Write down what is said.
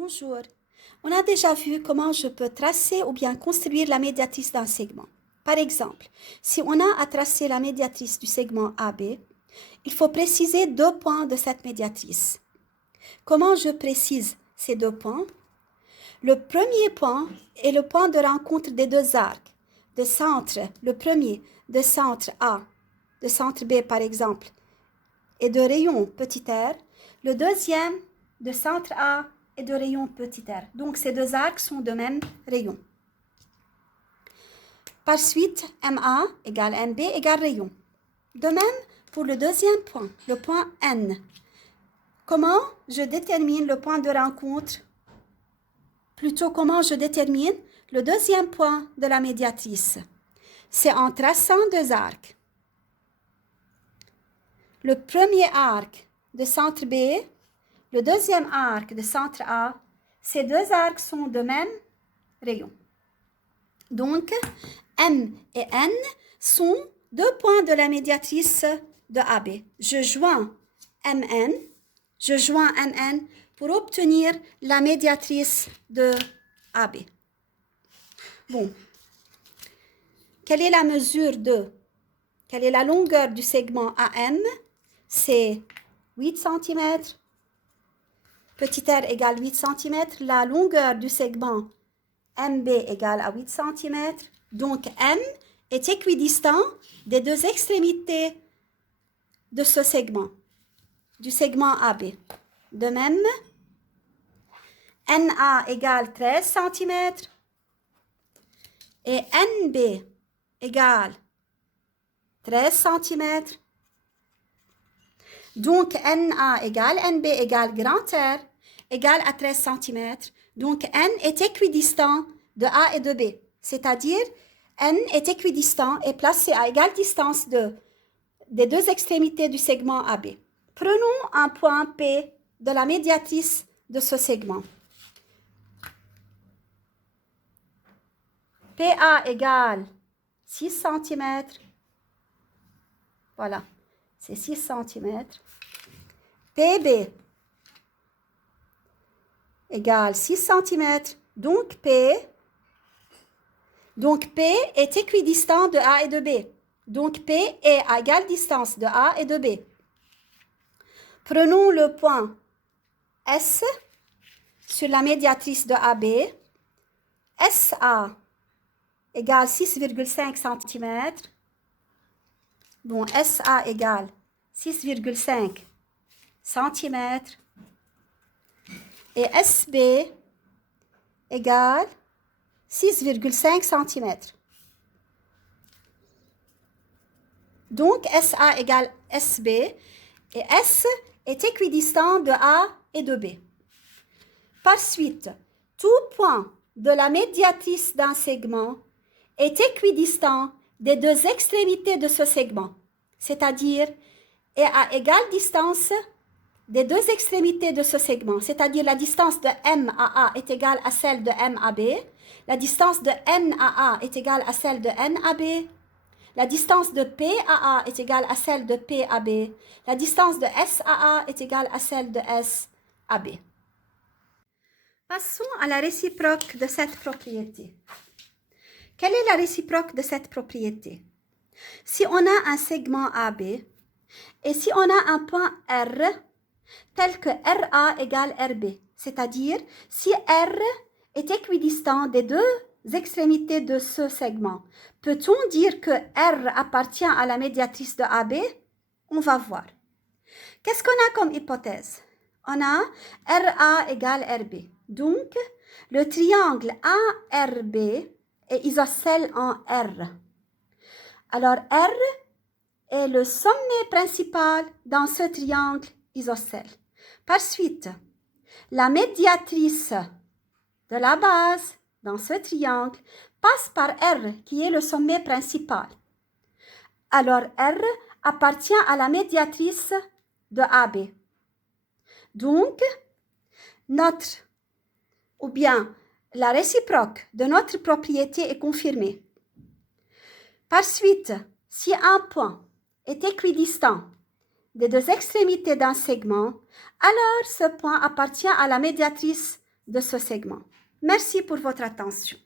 Bonjour. On a déjà vu comment je peux tracer ou bien construire la médiatrice d'un segment. Par exemple, si on a à tracer la médiatrice du segment AB, il faut préciser 2 points de cette médiatrice. Comment je précise ces 2 points? Le premier point est le point de rencontre des 2 arcs, de centre, le premier de centre A, de centre B par exemple, et de rayon petit r, le deuxième de centre A et de rayon petit r. Donc ces 2 arcs sont de même rayon. Par suite, MA égale NB égale rayon. De même pour le deuxième point, le point N. Comment je détermine le point de rencontre? Plutôt, comment je détermine le deuxième point de la médiatrice? C'est en traçant 2 arcs. Le premier arc de centre B, le deuxième arc de centre A, ces 2 arcs sont de même rayon. Donc, M et N sont 2 points de la médiatrice de AB. Je joins MN pour obtenir la médiatrice de AB. Bon. Quelle est la mesure de? Quelle est la longueur du segment AM? C'est 8 cm. Petit r égale 8 cm. La longueur du segment MB égale à 8 cm. Donc, M est équidistant des 2 extrémités de ce segment, du segment AB. De même, NA égale 13 cm et NB égale 13 cm. Donc, NA égale NB égale grand R égale à 13 cm. Donc, N est équidistant de A et de B. C'est-à-dire, N est équidistant et placé à égale distance des 2 extrémités du segment AB. Prenons un point P de la médiatrice de ce segment. PA égale 6 cm. Voilà, c'est 6 cm. PB égale 6 cm. Donc P est équidistant de A et de B. Donc P est à égale distance de A et de B. Prenons le point S sur la médiatrice de AB. SA égale 6,5 cm. Bon, SA égale 6,5 cm. Et SB égale 6,5 cm. Donc, SA égale SB et S est équidistant de A et de B. Par suite, tout point de la médiatrice d'un segment est équidistant des 2 extrémités de ce segment, c'est-à-dire est à égale distance des 2 extrémités de ce segment, c'est-à-dire la distance de M à A est égale à celle de M à B, la distance de N à A est égale à celle de N à B, la distance de P à A est égale à celle de P à B, la distance de S à A est égale à celle de S à B. Passons à la réciproque de cette propriété. Quelle est la réciproque de cette propriété? Si on a un segment AB et si on a un point R tel que RA égale RB, c'est-à-dire si R est équidistant des 2 extrémités de ce segment, peut-on dire que R appartient à la médiatrice de AB? On va voir. Qu'est-ce qu'on a comme hypothèse? On a RA égale RB. Donc, le triangle ARB est isocèle en R. Alors, R est le sommet principal dans ce triangle isocèle. Par suite, la médiatrice de la base dans ce triangle passe par R, qui est le sommet principal. Alors, R appartient à la médiatrice de AB. Donc, la réciproque de notre propriété est confirmée. Par suite, si un point est équidistant des 2 extrémités d'un segment, alors ce point appartient à la médiatrice de ce segment. Merci pour votre attention.